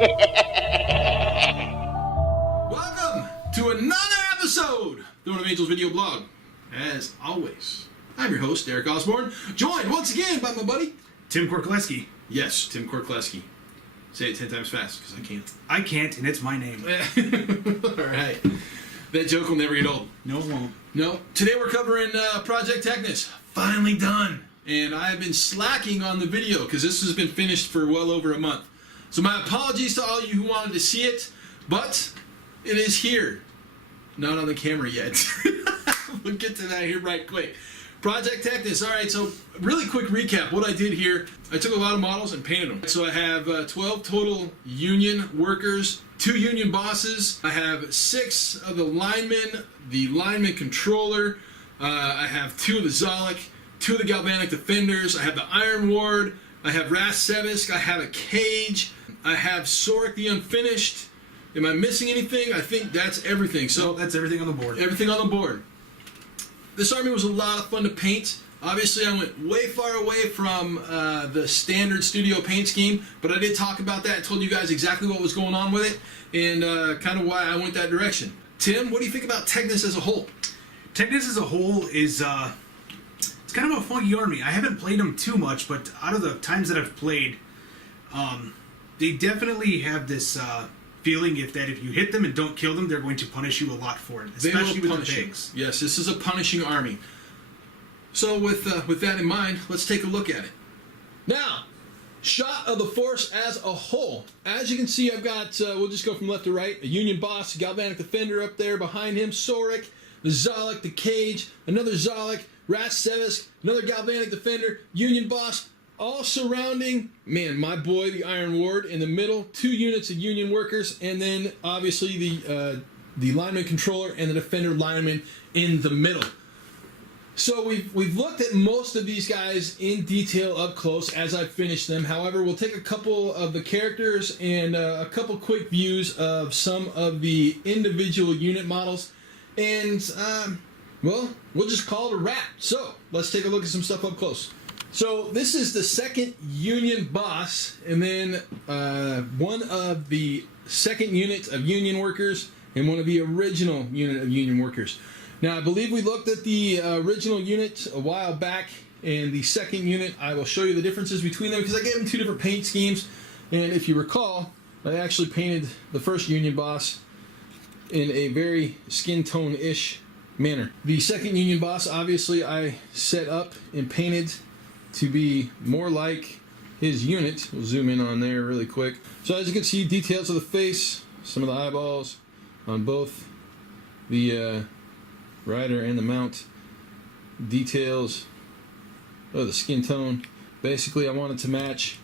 Welcome to another episode of the One of Angel's video blog. As always, I'm your host, Eric Osborne, joined once again by my buddy, Tim Korkleski. Yes, Tim Korkleski. Say it 10 times fast, because I can't. I can't, and it's my name. Alright. That joke will never get old. No, it won't. No. Today we're covering Project Teknes. Finally done. And I've been slacking on the video, because this has been finished for well over a month. So my apologies to all you who wanted to see it, but it is here. Not on the camera yet. We'll get to that here right quick. Project Teknes. Alright, so really quick recap. What I did here, I took a lot of models and painted them. So I have 12 total union workers, 2 union bosses. I have 6 of the lineman controller. I have 2 of the Zolek, 2 of the Galvanic Defenders. I have the Iron Ward. I have Ras-Sevisk. I have a C.A.G.E. I have Sorik the Unfinished. Am I missing anything? I think that's everything. So that's everything on the board. Everything on the board. This army was a lot of fun to paint. Obviously, I went way far away from the standard studio paint scheme, but I did talk about that and told you guys exactly what was going on with it and kind of why I went that direction. Tim, what do you think about Teknes as a whole? Teknes as a whole is it's kind of a funky army. I haven't played them too much, but out of the times that I've played, they definitely have this feeling if you hit them and don't kill them, they're going to punish you a lot for it, especially with the pigs. Yes, this is a punishing army. So with that in mind, let's take a look at it. Now, shot of the force as a whole. As you can see, I've got, we'll just go from left to right, a Union boss, a Galvanic Defender up there behind him, Sorik, the Zolek, the C.A.G.E., another Zolek, Ras-Sevisk, another Galvanic Defender, Union boss, all surrounding, man, my boy, the Iron Ward in the middle, 2 units of Union workers, and then obviously the lineman controller and the defender lineman in the middle. So we've looked at most of these guys in detail up close as I've finished them. However, we'll take a couple of the characters and a couple quick views of some of the individual unit models, and well, we'll just call it a wrap. So let's take a look at some stuff up close. So this is the second Union boss, and then one of the second unit of Union workers, and one of the original unit of Union workers. Now, I believe we looked at the original unit a while back, and the second unit, I will show you the differences between them, because I gave them 2 different paint schemes, and if you recall, I actually painted the first Union boss in a very skin tone-ish manner. The second Union boss, obviously, I set up and painted to be more like his unit. We'll zoom in on there really quick. So as you can see, details of the face, some of the eyeballs on both the rider and the mount, details of the skin tone. Basically, I wanted to match,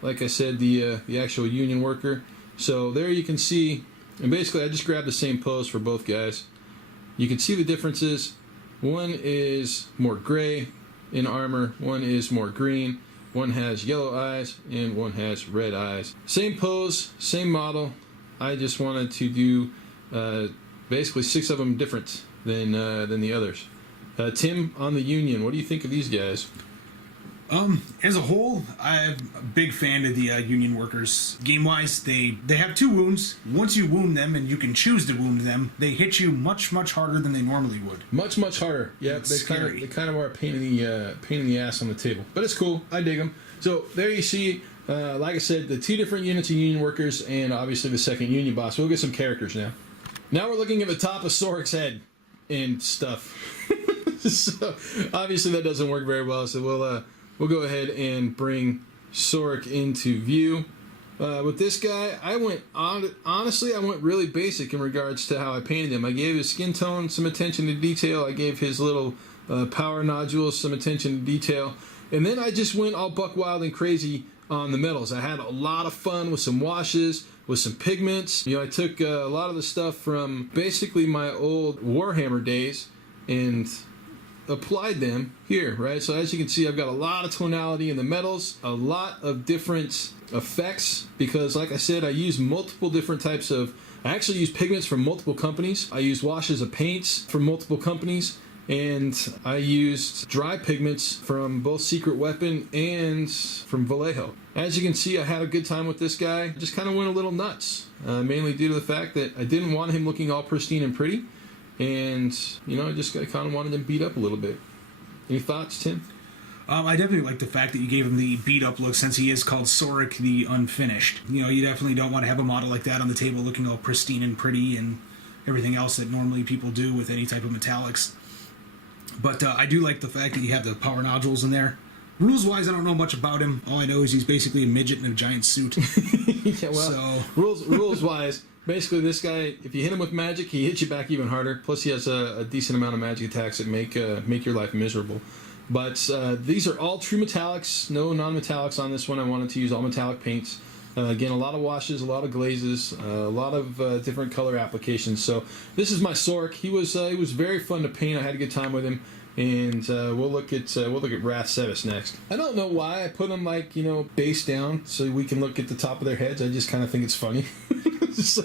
like I said, the actual Union worker. So there you can see, and basically I just grabbed the same pose for both guys. You can see the differences. One is more gray in armor, one is more green, one has yellow eyes, and one has red eyes. Same pose, same model. I just wanted to do basically 6 of them different than the others. Tim, on the Union, what do you think of these guys? As a whole, I'm a big fan of the Union workers. Game-wise, they have 2 wounds. Once you wound them, and you can choose to wound them, they hit you much, much harder than they normally would. Much, much harder. Yeah, they kind of are a pain in the ass on the table. But it's cool. I dig them. So there you see, like I said, the 2 different units of Union workers, and obviously the second Union boss. We'll get some characters now. Now we're looking at the top of Sorik's head and stuff. So obviously that doesn't work very well. So we'll go ahead and bring Sorik into view. With this guy, honestly, I went really basic in regards to how I painted him. I gave his skin tone some attention to detail. I gave his little power nodules some attention to detail. And then I just went all buck wild and crazy on the metals. I had a lot of fun with some washes, with some pigments. You know, I took a lot of the stuff from basically my old Warhammer days and applied them here, right? So as you can see, I've got a lot of tonality in the metals, a lot of different effects, because like I said, I use multiple different types of, I actually use pigments from multiple companies. I use washes of paints from multiple companies, and I used dry pigments from both Secret Weapon and from Vallejo. As you can see, I had a good time with this guy. I just kind of went a little nuts, mainly due to the fact that I didn't want him looking all pristine and pretty, and I just kind of wanted him beat up a little bit. Any thoughts, Tim? I definitely like the fact that you gave him the beat-up look, since he is called Soric the Unfinished. You definitely don't want to have a model like that on the table looking all pristine and pretty and everything else that normally people do with any type of metallics. But I do like the fact that you have the power nodules in there. Rules-wise, I don't know much about him. All I know is he's basically a midget in a giant suit. Yeah, well, rules-wise, basically this guy, if you hit him with magic, he hits you back even harder. Plus, he has a decent amount of magic attacks that make your life miserable. But these are all true metallics, no non-metallics on this one. I wanted to use all metallic paints. Again, a lot of washes, a lot of glazes, a lot of different color applications. So this is my Sork. He was very fun to paint. I had a good time with him. And we'll look at Wrath Sevis next. I don't know why I put them face down so we can look at the top of their heads. I just kind of think it's funny. So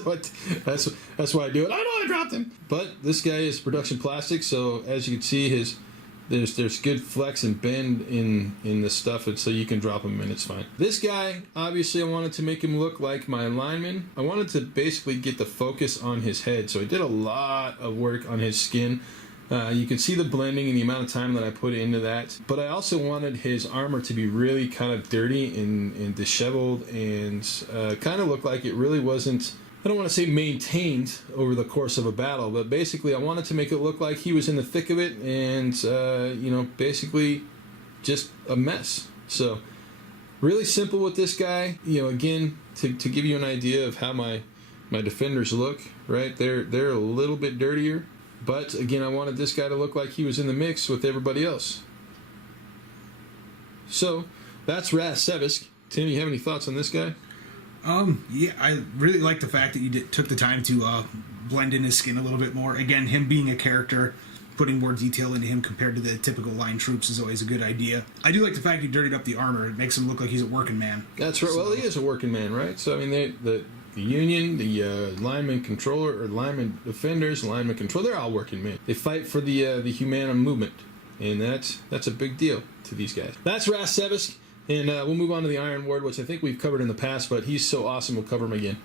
that's why I do it. I know I dropped him. But this guy is production plastic, so as you can see, there's good flex and bend in the stuff, and so you can drop him and it's fine. This guy, obviously, I wanted to make him look like my lineman. I wanted to basically get the focus on his head, so I did a lot of work on his skin. You can see the blending and the amount of time that I put into that. But I also wanted his armor to be really kind of dirty and disheveled and kind of look like it really wasn't, I don't want to say maintained over the course of a battle, but basically I wanted to make it look like he was in the thick of it and, basically just a mess. So really simple with this guy. Again, to give you an idea of how my defenders look, right? They're a little bit dirtier. But, again, I wanted this guy to look like he was in the mix with everybody else. So, that's Wrath Sevis. Tim, you have any thoughts on this guy? Yeah, I really like the fact that you took the time to blend in his skin a little bit more. Again, him being a character, putting more detail into him compared to the typical line troops is always a good idea. I do like the fact you dirtied up the armor. It makes him look like he's a working man. That's right. Well, he is a working man, right? So, I mean, the Union, the lineman controller, or lineman defenders, lineman control, they're all working men. They fight for the Humanum movement, and that's a big deal to these guys. That's Wrath Sevis, and we'll move on to the Iron Ward, which I think we've covered in the past, but he's so awesome, we'll cover him again.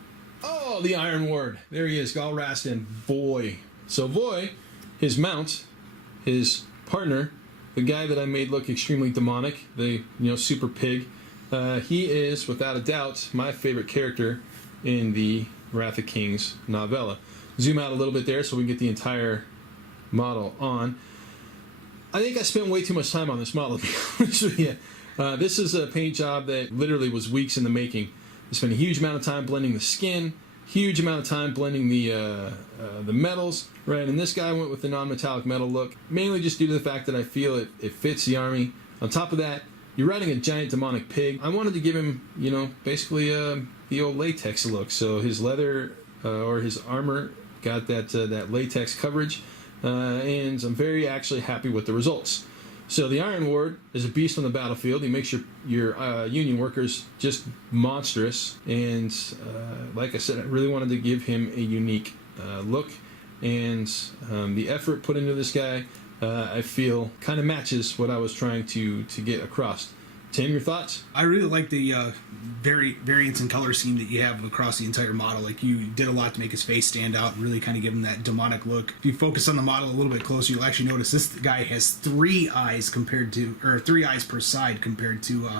Oh, the Iron Ward. There he is, all rassed in. Voy. So Voy, his mount, his partner, the guy that I made look extremely demonic, the super pig, he is, without a doubt, my favorite character in the Wrath of Kings novella. Zoom out a little bit there so we can get the entire model on. I think I spent way too much time on this model, to be honest with you. This is a paint job that literally was weeks in the making. I spent a huge amount of time blending the skin, huge amount of time blending the metals, right? And this guy went with the non-metallic metal look, mainly just due to the fact that I feel it fits the army. On top of that, you're riding a giant demonic pig. I wanted to give him, basically the old latex look. So his leather or his armor got that latex coverage, and I'm very actually happy with the results. So the Iron Ward is a beast on the battlefield. He makes your Union workers just monstrous, and like I said, I really wanted to give him a unique look, and the effort put into this guy, I feel, kind of matches what I was trying to get across. Tim, your thoughts? I really like the variance in color scheme that you have across the entire model. Like, you did a lot to make his face stand out and really kind of give him that demonic look. If you focus on the model a little bit closer, you'll actually notice this guy has 3 eyes or 3 eyes per side compared to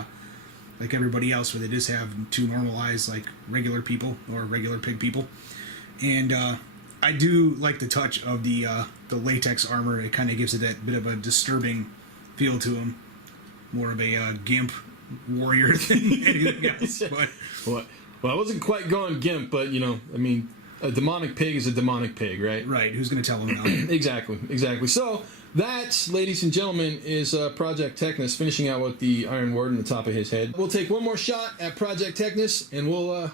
like everybody else, where they just have 2 normal eyes like regular people or regular pig people. And I do like the touch of the latex armor. It kind of gives it that bit of a disturbing feel to him. More of a gimp warrior than anything else. But well, I wasn't quite going gimp, but a demonic pig is a demonic pig, right? Right. Who's going to tell him no? Exactly. So that, ladies and gentlemen, is Project Teknes finishing out with the Iron Ward on the top of his head. We'll take one more shot at Project Teknes, and we'll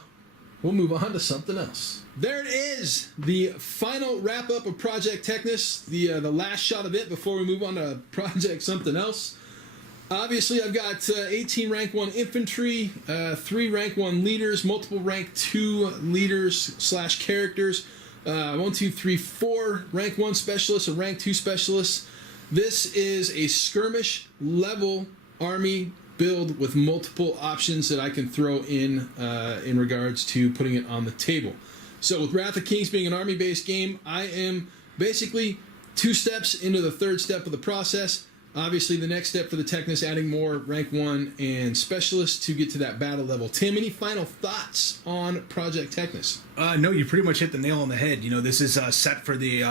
move on to something else. There it is, the final wrap up of Project Teknes, the last shot of it before we move on to Project something else. Obviously, I've got 18 rank 1 infantry, 3 rank 1 leaders, multiple rank 2 leaders / characters, 1, 2, 3, 4 rank 1 specialists, and rank 2 specialists. This is a skirmish level army build with multiple options that I can throw in regards to putting it on the table. So with Wrath of Kings being an army-based game, I am basically 2 steps into the 3rd step of the process. Obviously, the next step for the Teknes, adding more rank 1 and specialists to get to that battle level. Tim, any final thoughts on Project Teknes? No, you pretty much hit the nail on the head. You know, this is set for the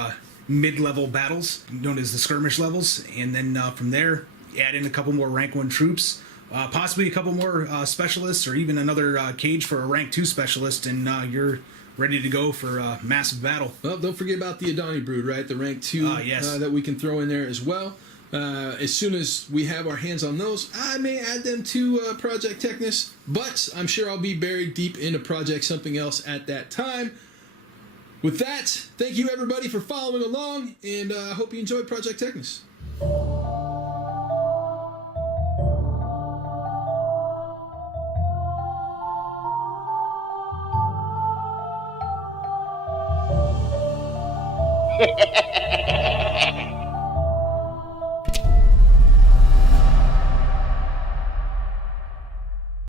mid-level battles, known as the skirmish levels, and then from there, add in a couple more rank 1 troops, possibly a couple more specialists, or even another cage for a rank 2 specialist, and you're ready to go for a massive battle. Well, don't forget about the Adani Brood, right? The rank 2 yes. that we can throw in there as well. As soon as we have our hands on those, I may add them to Project Teknes, but I'm sure I'll be buried deep into Project something else at that time. With that, thank you everybody for following along, and I hope you enjoyed Project Teknes.